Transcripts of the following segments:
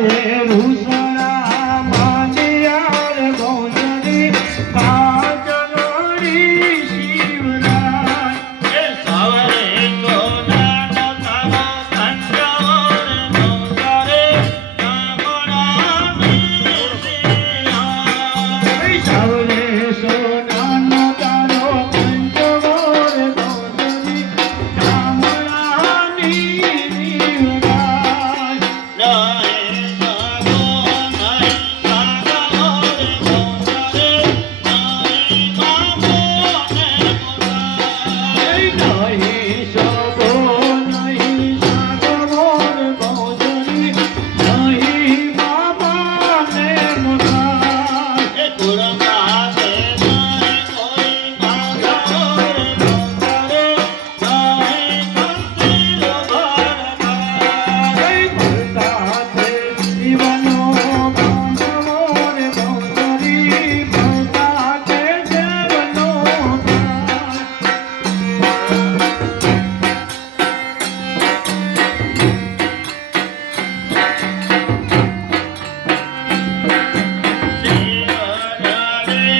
Amen. नाही મોજ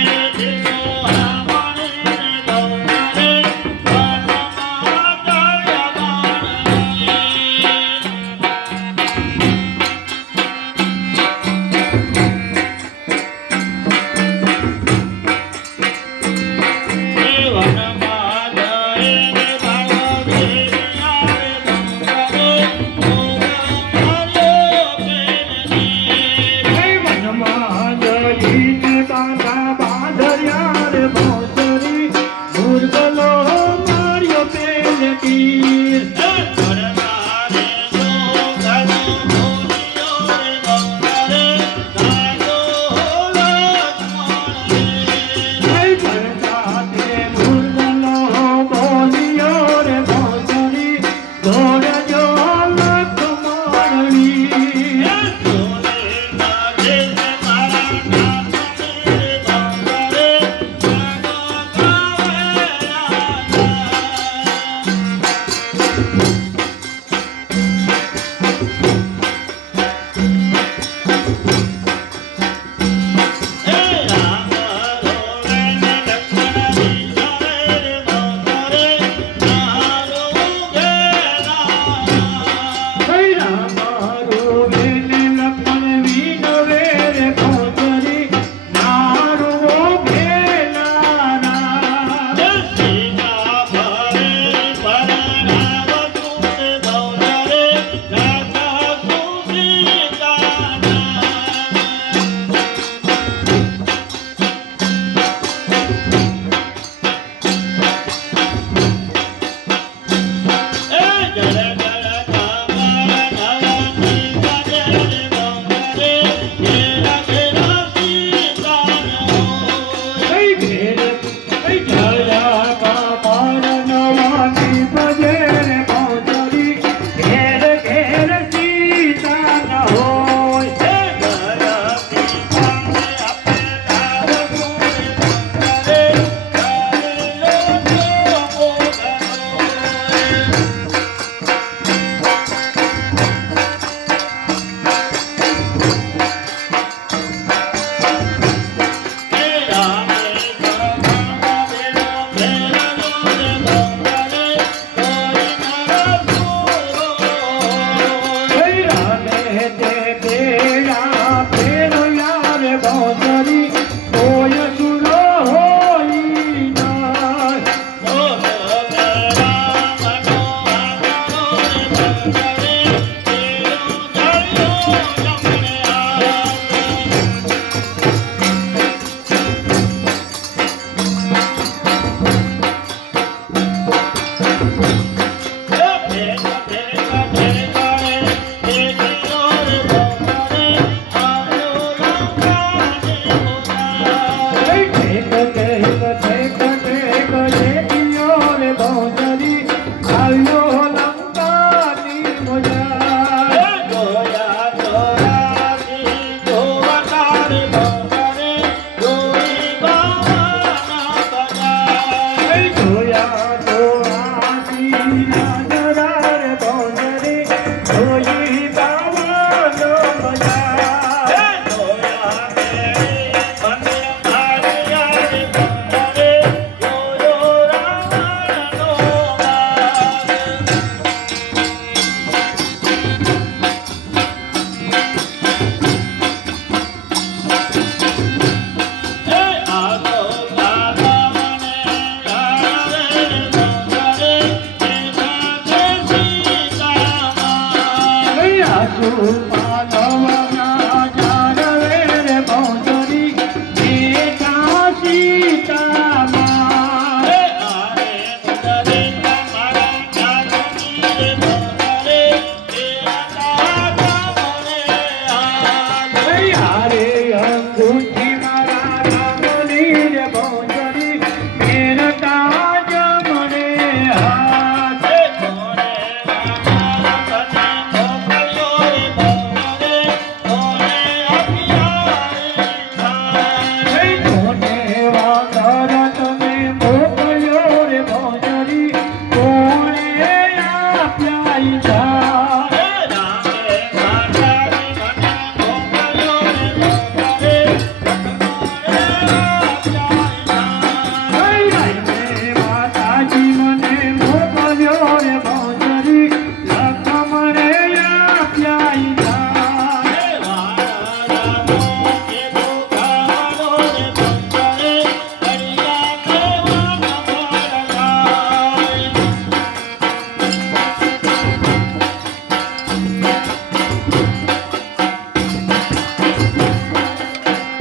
Oh,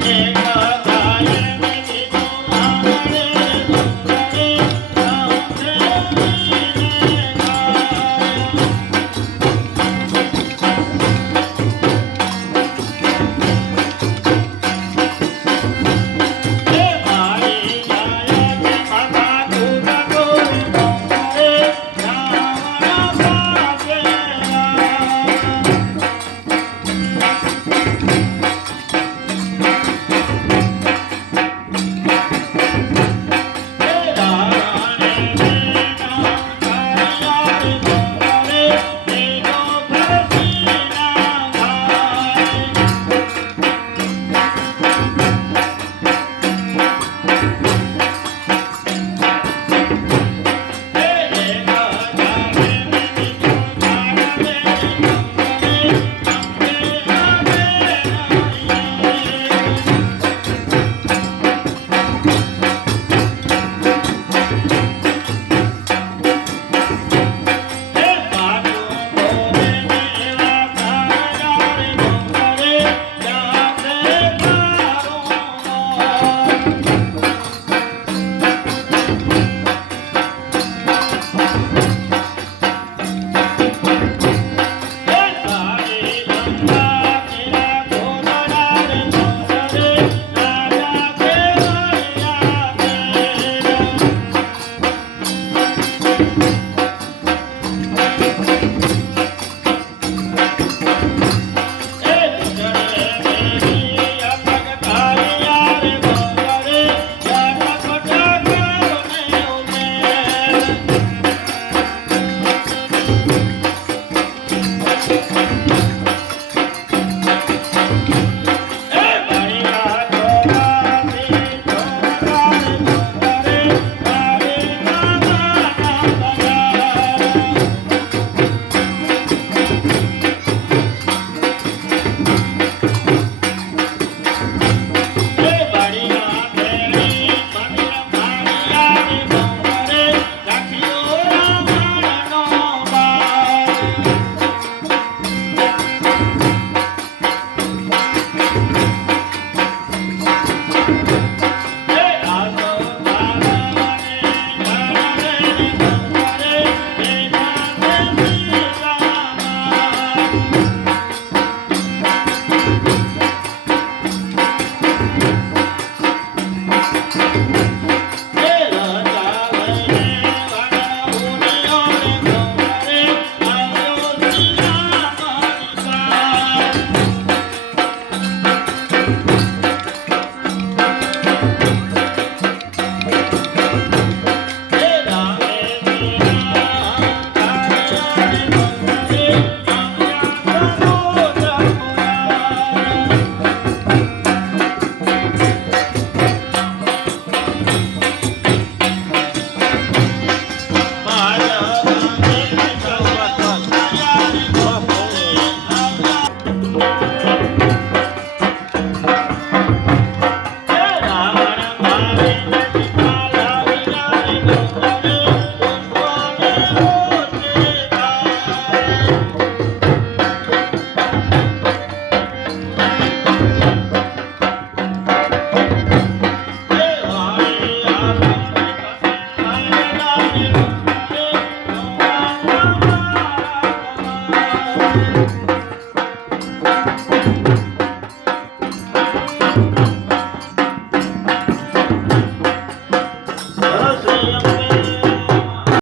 Yeah.